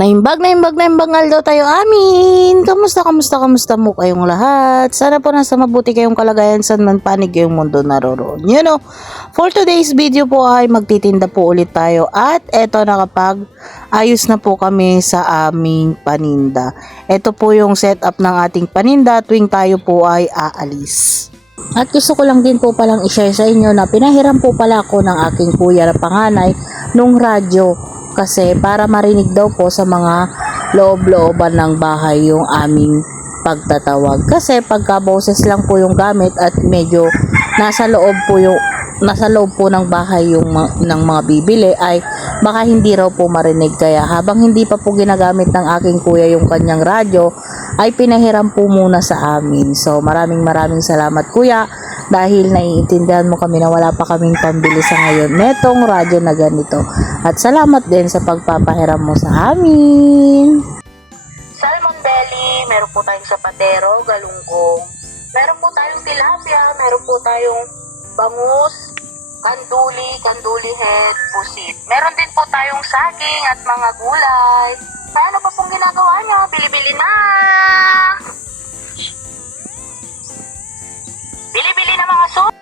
Naimbag daw tayo amin. Kamusta mo kayong lahat? Sana po nasa mabuti kayong kalagayan saan man panig kayong mundo naroon. You know, for today's video po ay magtitinda po ulit tayo at eto ayos na po kami sa aming paninda. Ito po yung setup ng ating paninda tuwing tayo po ay aalis. At gusto ko lang din po palang i-share sa inyo na pinahiram po pala ako ng aking kuya na panganay nung radyo. Kasi para marinig daw po sa mga loob-looban ng bahay yung aming pagtatawag. Kasi pagka boses lang po yung gamit at medyo nasa loob po ng bahay yung ng mga bibili ay baka hindi raw po marinig. Kaya habang hindi pa po ginagamit ng aking kuya yung kanyang radyo ay pinahiram po muna sa amin. So maraming salamat kuya dahil naiintindihan mo kami na wala pa kaming pambili sa ngayon netong radyo na ganito. At salamat din sa pagpapahiram mo sa amin. Salmon belly, meron po tayong sapatero, galunggong. Meron po tayong tilapia, meron po tayong bangus, kanduli head, pusit. Meron din po tayong saging at mga gulay. Kaya ano pa pong ginagawa niyo? Bili-bili na! Bili-bili na mga soup!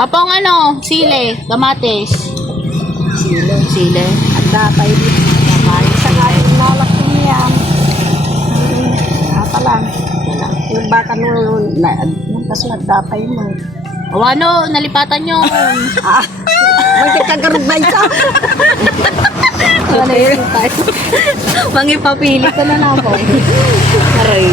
Apong sile, kamatis. Sile. At dapay dito. Dapay. Saka yung lalaki niyan. Lang. Yung baka nung tas nagdapay mo. O nalipatan nyo. Magkakagarubay ka. Mangipapili ko na lang po. Aray.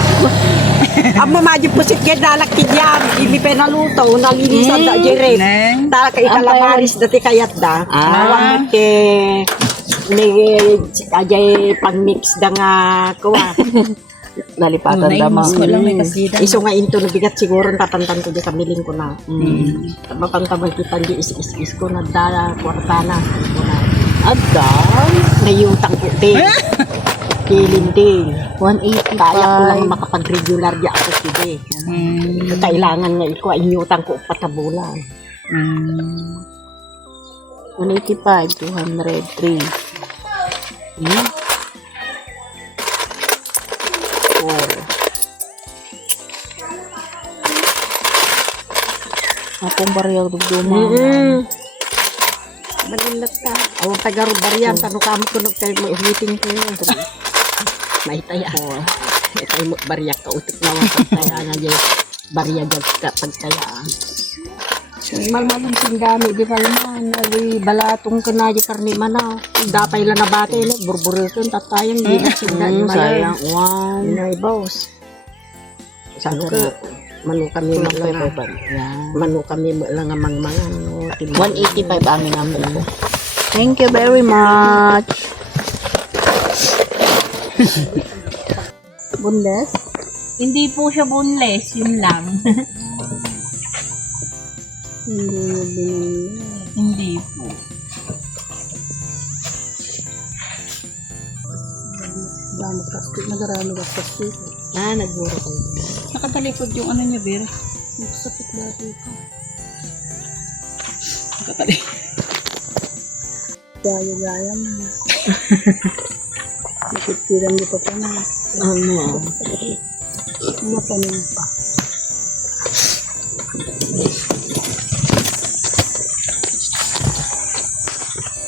Ang mamadyo po sit kaya dalaki diyan. Hindi penaluto. Nalinisan da jere. Dalaki ikalamaris dati kayat da. Nawang ke ni ajay pang mix da nga kuha. Nalipatan damang. Iso nga into na bigat siguro tatantan ko di kamiling ko na. Mapantaban kita di is ko na dala kwartana. Agad. Nayutang ko din. Kilinding. 185. Kaya ko lang makapag-regular di ako sige. Kailangan nga iko inyutang ko patabulan. 185, 203. 4. Akong baryaw dugduma. Nagulat ka. Awang taga-rubarian. Tano ka mo kunog kayo mo meeting ko yun. May taya. May tayo mo baryak ka. Utik na wang pagtaya nga dyan. Barya dyan ka pagtayaan. Malmalong singgami. Di pa naman. Balatong ka na dyan karni mana. Dapay lang na bate. Burburuton. Tatayang di na singgami. Sayang. Wow. Nay boss. Sabi ko. Manu kami lang ang mangmangan. 185 amin namin. Thank you very much. Boneless? Hindi po siya boneless, yun lang. Hindi po. Nagarami ka plastic. Nagburo ko. Nakatalikod yung niya, Vera. Sakit dati ito. Nakatalikod. Gaya mo. Nakitiran mo pa na. Ano? Mapanin pa.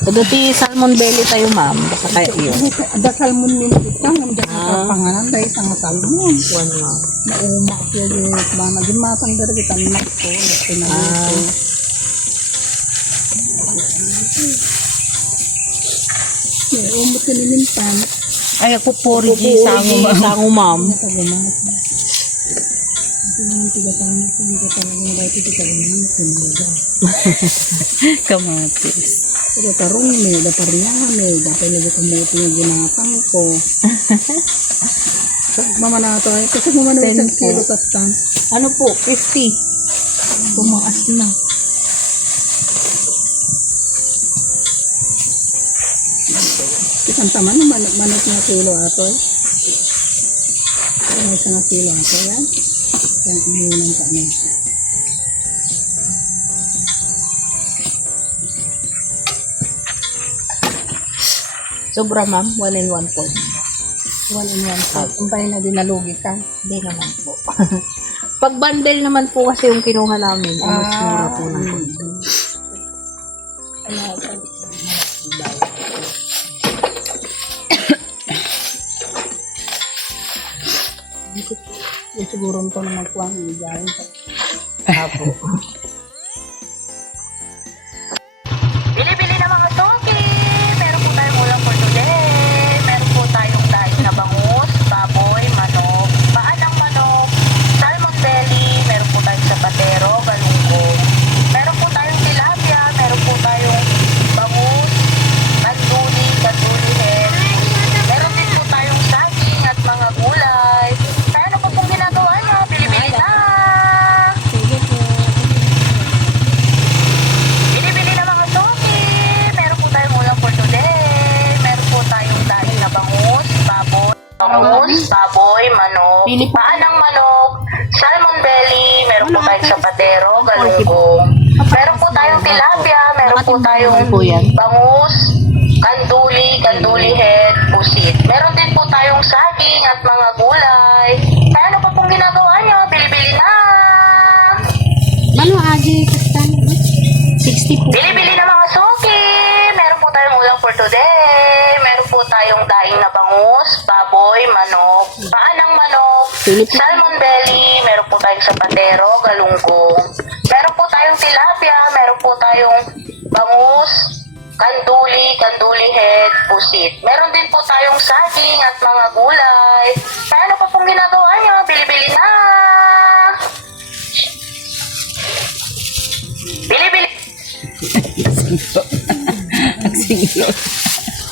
Dati salmon belly tayo, ma'am. Baka kayo yun. Ada salmon mo ito. Nandiyan pangalan dahil isang salmon. One, ma'am. Naumak yung mana. Gimatan dari kita nak ko. Umot ka nilimpan. Ay, ako 4G sango, ma'am. Kamatis. Pero tarong may daparyahan dapat naging kamuti yung ginapang ko. Mama na ito, kasi mama na isang kilo tastan. Ano po? 50. Tumaas na. Ang tama na manok na kilo ato eh. May isang kilo ato yan. Yan ang ng kami. Sobra ma'am, 1 and 1 point. 1 in 1 pot. Umpay na din nalugi ka. Hindi naman po. Pag bundle naman po kasi yung kinuha namin, mas mura po na. Yung siguro ito na magkuha ng bigay. Apo. Bili-bili na mga suki! Meron po tayong ulam for today. Meron po tayong daing na bangus, baboy, manok, paa ng manok, salmon belly, meron po tayong sapatero, galunggong. Meron po tayong tilapia, meron po tayong bangus, kanduli head. Meron din po tayong saging at mga gulay. Kaya ano po pong ginagawa niyo? Bili-bili na! Bili-bili na mga suki! Meron po tayong ulam for today. Meron po tayong daing na bangus, baboy, manok, paa ng manok, salmon belly, meron po tayong sapatero, galunggong. Meron po tayong tilapia, meron po tayong bangus, kanduli head, pusit. Meron din po tayong saging at mga gulay. Kaya ano pa pong ginagawa niyo? Bili-bili na! Mano aji kastan? 60 po. Bili-bili na mga suki! Meron po tayong ulam for today. Meron po tayong daing na bangus, baboy, manok, paa ng manok, salmon belly, meron po tayong sapatero, galunggong. Meron po tayong tilapia, meron po tayong bangus, kanduli head, pusit. Meron din po tayong saging at mga gulay. Kaya ano pa pong ginagawa niyo? Bili-bili na! Bili-bili! Singlo.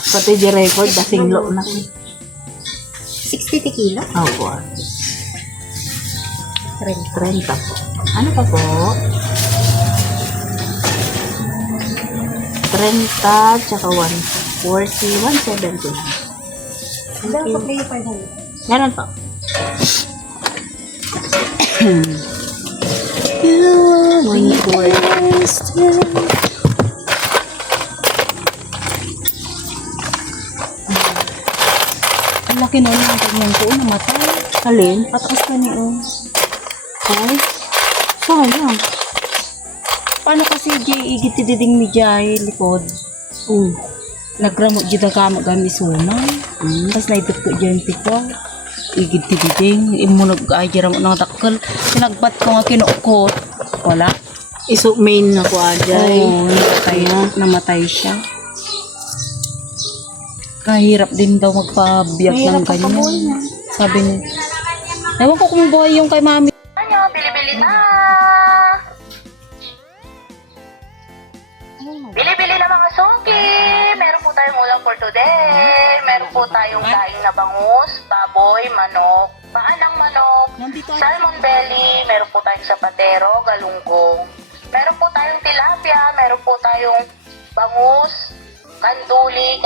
Pati di record, singlo na. 60 kilo? Opo. 30 po. Ano pa po? 30 tsaka 140, 170. Hanggang pa kayo 500. Meron po. Ang laki na yung kanyang ko namatay. Alin? Patakas pa niyo. Ay, sayang. Paano kasi igit diding mi jay likod? Nagramot jud ka magami suna. Tapos naipit ko dyan tiko. Igit diding imunog ay mo nang dakkel. Sinagbat ko nga kinuukot. Wala. Iso main na ko ajay. Namatay siya. Kahirap din daw magpabiyag ng ganyan. Sabi niya. Ewan ko kung buhay yung kay mami. Ano, bili-bili na! Bili-bili na mga suki! Meron po tayong ulam for today. Meron po tayong daing na bangus, baboy, manok, paa ng manok, salmon belly, meron po tayong sapatero, galunggong. Meron po tayong tilapia, meron po tayong bangus, kanduli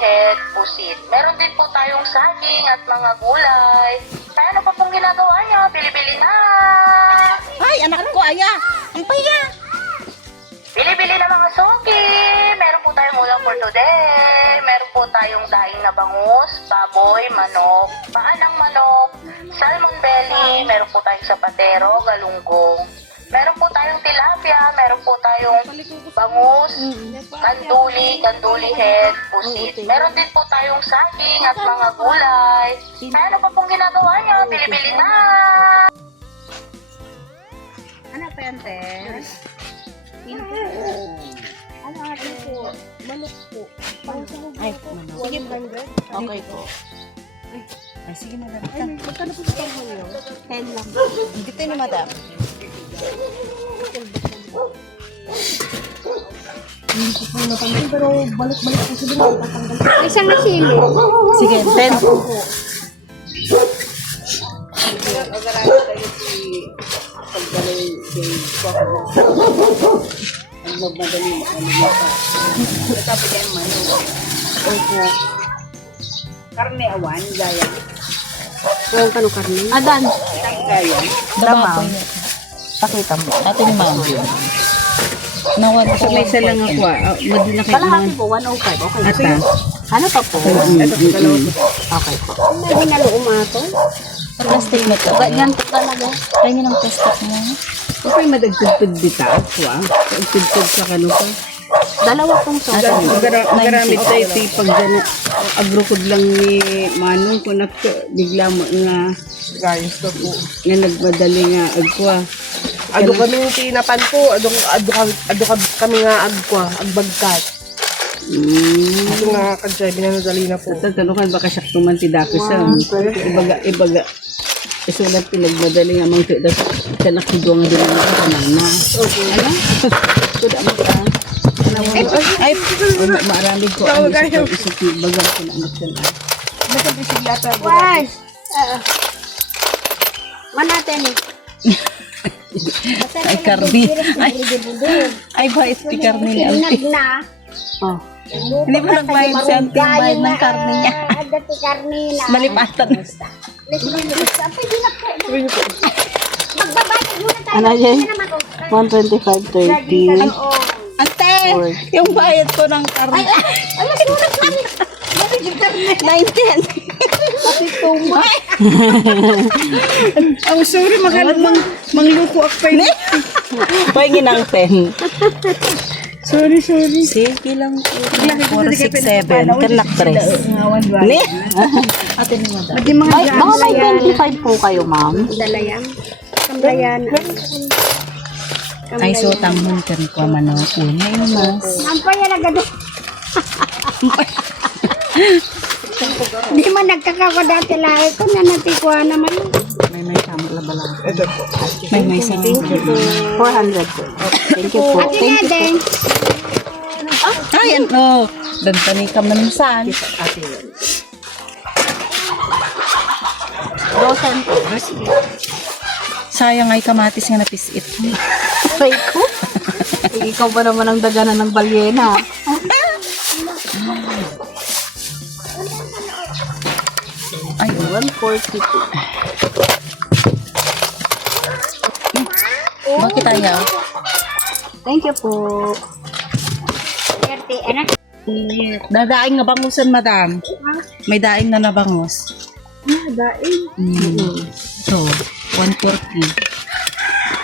head, pusit. Meron din po tayong saging at mga gulay. Kaya ano pa pong ginagawa niyo? Bili-bili na! Ay, anak ko, aya! Ang paya! Bili-bili na mga suki! Meron po tayong ulam for today. Meron po tayong daing na bangus, baboy, manok, paa ng manok, salmon belly, meron po tayong sapatero, galunggong. Meron po tayong tilapia, meron po tayong bangus, kanduli head, pusit. Meron din po tayong saging at mga gulay. Kaya ano pa pong ginagawa niyo? Bili-bili na! Ano pa yan, te? Ano atin po? Manok po. Ay, manok. Sige, 100. Okay po. Ay, sige, madam. Ay, magkano po sa panghayo? 10 lang. Dito ni madam. Pero balik-balik po sila. Ay, isang nasili. Sige, 10 po. Karne awan, gaya. Ang kanu karne. Adan. Gaya. Damang. Pakita mo. Ating ma'am. Nawan po. May isa lang ako. Madila kayo. Kalahati po, 105. Okay. Ata. Ano pa po? Okay po. May nalo umato. Plastic mo to. Ganyan po talaga. Kaya ng plastic mo. Okay, madagtugtug dita. Dagtugtug sa kanu pa. Dalawa pong so. Magaramit tayo ito pag gano'n. Agrokod lang ni Manong kung bigla mo nga Gayos na po. nga nagmadali nga agwa. Ado kami yung tinapan po. Ado kami nga agkwa. Agbagkat. Ito nga kadya. Binanadali na po. Tatanungan baka siya tumantidako sa ibaga. Isulat pinagmadali nga mga tidas sa nakidong din ang kanana. Okay. Ano? Suda mo ka. Ay, maraming ko ang isip bagang ko na anak yan. Basta bisiklata. Why? Manatin eh. Ay, Cardi. Ay, ba, speaker ni Auntie. Oh. Hindi mo nagbayad si Auntie yung bayad ng karne niya. Malipatan. Ano yan? 125.30. Ante, yung bayad ko ng karne. Ano sinulat namin? 19. Oh, sorry, mangluko ako pa yun. Pahingin ng 10. Sorry. Sige lang po. 467. Kalak 3. Ni? Ate ni Madam. Ay, baka may 25 po kayo, ma'am. Dalayang. Kambayan. Ay, so tanghon kan ko man ang una yung mas. Di man nagkakawa dati lahi ko na natikwa naman. May sama labala. Ito po. May sama. 400 po. Thank you po. Thank you po. Ay, ano? Dantani ka manusan. Dosen po. Sayang ay kamatis nga napisit. Aray ko. Ikaw ba naman ang daganan ng balyena? Ay, 142. bakit ayaw? Thank you po. Dadaing nga bangusan, madam. May daing na nabangos. Daing. So, 140.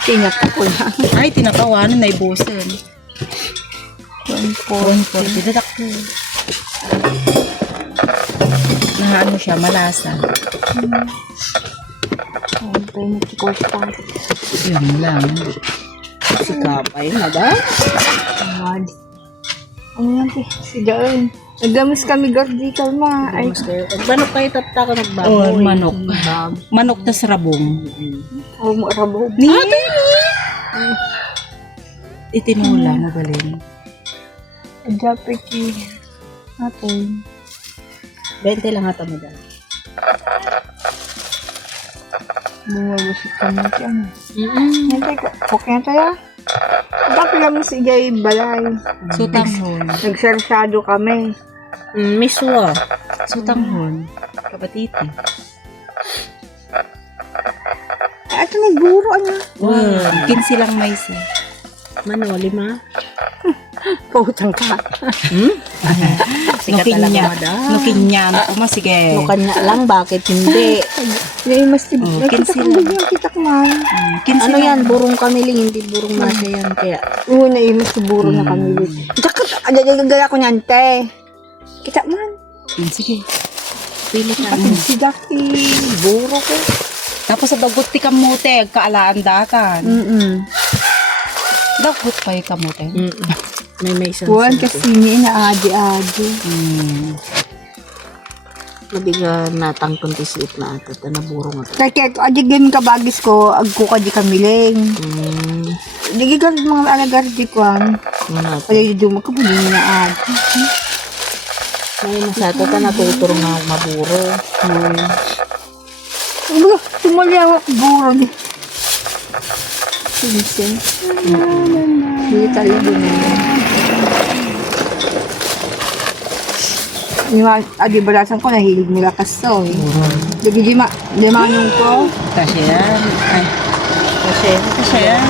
Tinaka ko lang. Ay, tinakawanan na ibusan. 140. Dadak ko. Nahaano siya, malasa. Yun lang. Si Kapay na ba? Ano yan, sigain. Nagdamis kami gardi kalma. Ay, Manok kayo tapta ka nagbaboy. Oh, manok. Manok tas rabong. rabo. Ni? Itinula mo balin. Japiki. Atin. 20 lang ata mo dahil. Bumabasik kami dyan. Hindi ko. Okay na tayo. Bakit kami sigay balay? Sutanghon. Nagsarsado kami. Miswa. Sutanghon. Kabatiti. Ay, ito may guro ano. Wow. 15 lang may isa. Mano, 5. Putang ka. Sikat talaga madam. Nukinya. Ako sige. Kanya lang, bakit hindi? May mas tibig. Oh, Nakita ko 15 lang. bigyan kita kumain. 15 Ano lang. yan? Burong kamiling, hindi burong nasa yan. Kaya, Oo, naimas siguro na kami. Dakot, agagagala ko niyan, te. Kita man. Sige. Pili ka. Si Daki, buro ko. Tapos sa dagot ti kamote, kaalaan datan. Dagot pa yung kamote. may isang Buwan kasi ni na adi-adi. Nabiga natang kuntisit na atat na burong atat. Kaya ko, adi game ka bagis ko, agko ka di kamiling. Digi ka mga alagar di ko ang. Kaya yung dumakabunin na adi. May masata ka natuturo nga maburo. Ano, tumali ako buro ni. Sinsin. Hindi tayo dumili. Adi balasan ko, nahilig nila kaso eh. Di manong ko. Kasi yan. Ay. Kasi yan.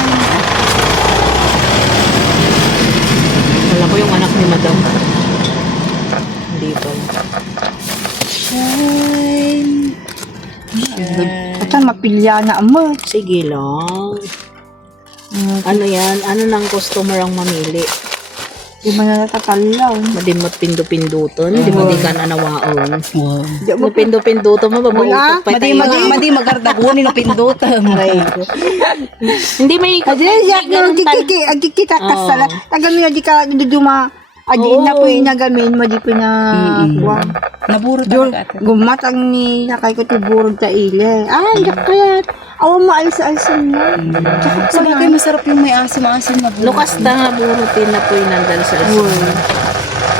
Alam ko yung anak ni Madam. Hindi pa. At saan mapilya na mo. Sige lang. Ano yan? Ano ng customer ang mamili? Di man na natatalaw. Madi pindo-pinduton. Di mo di ka nanawaon. Di mo Pindo-pinduton mo, babautok pa tayo. Madi magardagunin na pindutan. Hindi may... Adi yak no agkikita ka sala. Tagami na di ka duduma. Adi na po yung nagamin, madi po na kuwang. Naburo Yun, gumat ang ni nakay ko tiburog sa ile. Ay, yakayat. Awan mo alis-alisan mo. Sabagay masarap yung may asim-asim na buro. Lukas na nga burutin na po yung nandal sa Uy. asin.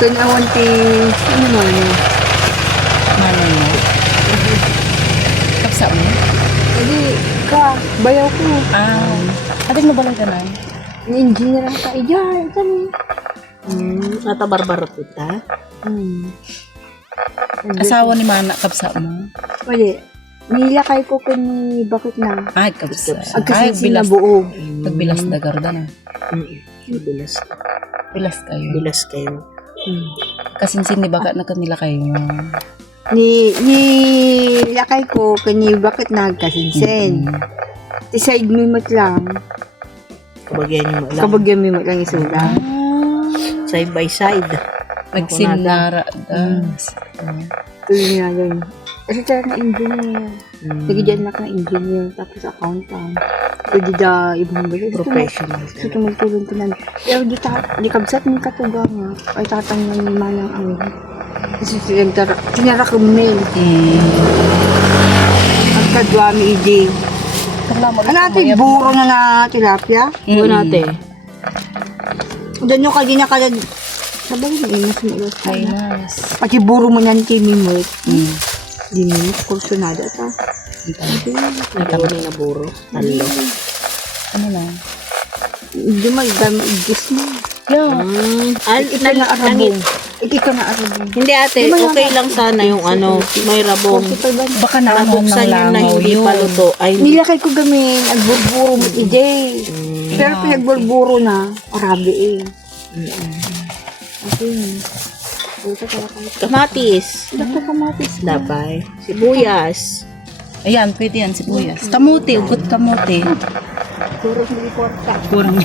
Tanawan ti, ano mo yun? Malay mo. Kapsa mo? Adi, ka, bayaw ko. Atin mo balang ganun? Engineer ang ka, iyan, saan? Ata barbarot kita. Asawa ni Mana, kapsa mo? Wali, nilakay ko kani bakit na. Ay, kapsa. Agkasin na buog. Pagbilas na garda na. Bilas. Bilas kayo. Bilas kayo. Kasinsin ni baka na kanila kayo. Nilakay ko kani bakit na agkasinsen. Ti side mimot lang. Kabagyan nyo lang. Kabagyan mimot lang isula. Side by side. Nagsinara. Tuloy niya yun. Kasi tayo na engineer. Sige dyan na ka engineer, tapos accountant. Pwede da ibang balik. Professional. Kasi tumultulong ko na. Pero di kabsat ni katuga nga. Ay tatang nga ni manang ang. Kasi tinara ko mail. Ang kadwami idi. Ano natin, buro na na tilapia? Buo natin. Doon yung kanya kada. Sabay na inas mo ilas ka na. Nice. Pati buro mo nan timimot. Di mo, kursunada ta. Natawa na buro. Talo. Ano na? Di mo, igis mo. Ika na arabong. Ika na arabong. Hindi ate, okay lang sana yung ano, may rabong. Baka naamon ng Nabuksan yun na langaw hindi yun. paluto. Ay, Nilakay ko gamin, agburburo mo ide. Pero pinagburburo na, arabi eh. Okay. kamatis. Dako kamatis. Dabay. Sibuyas. Ayan, pwede yan, sibuyas. Kamuti, ugot kamuti. Puro hindi porta. Kurang.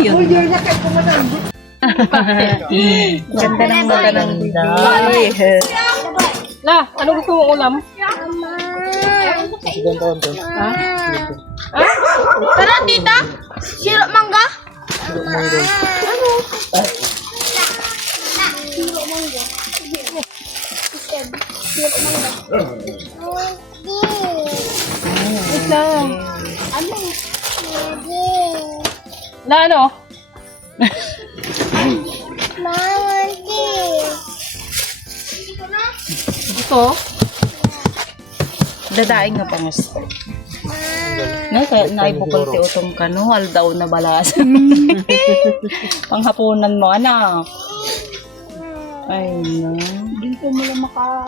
Yun. Oh, yun na kayo kumanang. Ganda ng mata ng La, ano gusto mong ulam? Tara, tita. Sirop mangga. La, ano? Ito? Dadaing nga pangas. Na, kaya naibukol ti utong kano, aldaw na balasan. Panghapunan mo, anak. Ay, no. Dito mo lang maka...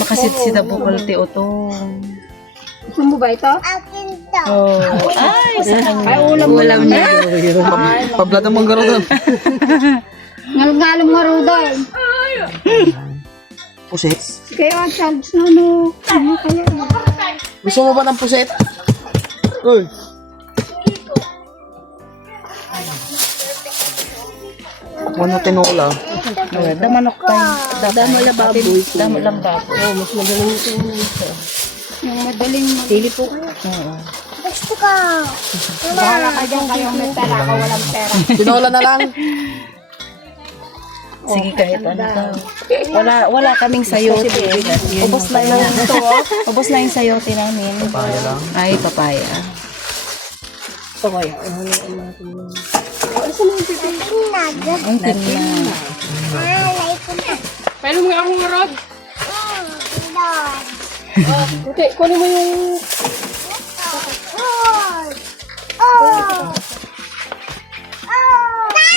Makasit-sita bukol ti utong. Gusto mo ba ito? Oh. Ay, sa kanya. Ay, ulam na. Pablata mong garo doon. Ngalong-ngalong maruday. Puset? Kaya ang charge na no. Ano kaya? Gusto mo ba ng puset? Uy. Ano tinola? Damanok tayo. Damo lang baboy. Damo lang baboy. Yung madaling Pili po. Bahala ka dyan kayong may pera ka, walang pera. Tinola na lang. Sige, kahit ano daw. Wala kaming sayote. Ubos na yung ito. Ubos na yung sayote namin. Papaya lang. Ay, papaya. Ang tingnan. Pwede mo nga akong rod. Okay, kunin mo yung...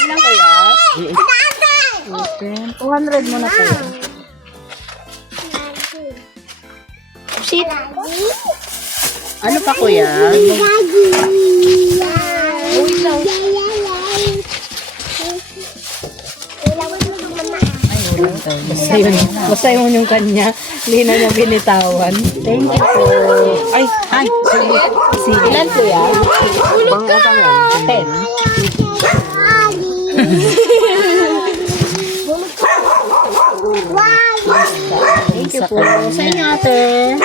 lang kaya? Okay. 200 mo na po. Shit. Ano pa kuya? Wait lang. Basta yun yung kanya. Hindi na niya binitawan. Thank you po. Ay, sige. Ilan po yan? Ulit ka! 10. Thank you po. Sa inyo ate.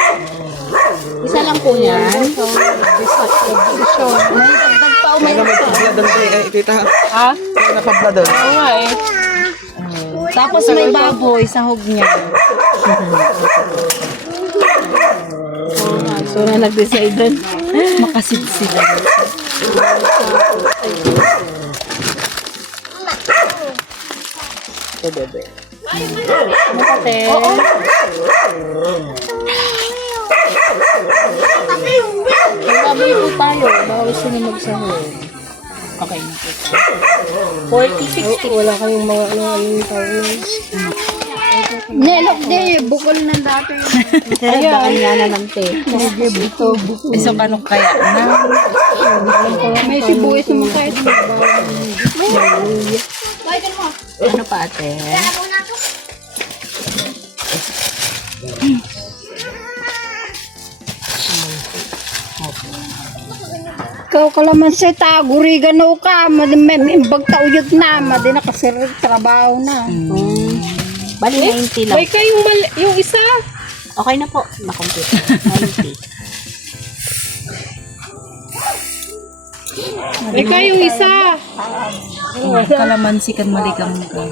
Isa lang po yan. May dagdag pa o may Ha? Oo nga eh. Tapos may baboy sa hog niya. So na nag-decide doon. Makasit sila. Ito bebe. Ano kate? Oo. May baboy po tayo. Bawal sila magsahod. Okay na po tayo. 40, 60. Wala kayong mga anong tawag. Nelok de, bukol ng dati. Ayan, nga na ng te. Iso kanok kaya na. May sibuyas naman kayo. Ano pa ate? Ikaw kalaman sa taguri gano ka, madimbag tauyod na, madi nakasirig trabaho na. Bali 90 lang. May kayong yung isa. Okay na po. Na-complete. 90. May kayong isa. Kalamansi kan malikam ka.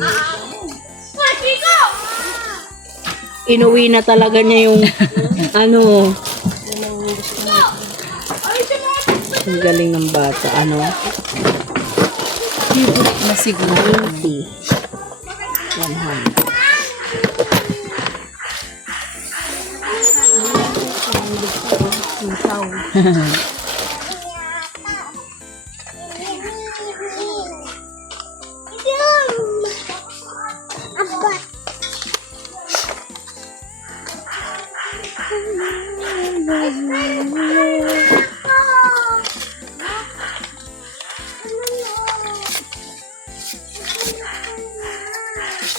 Inuwi na talaga niya yung ano. Ang galing ng bata. Ano? Favorite na siguro. 90. 100.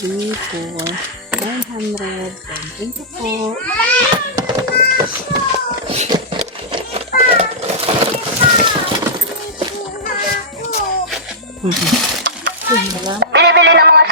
Three, 4, 900. Thank you po. Binibili ng mga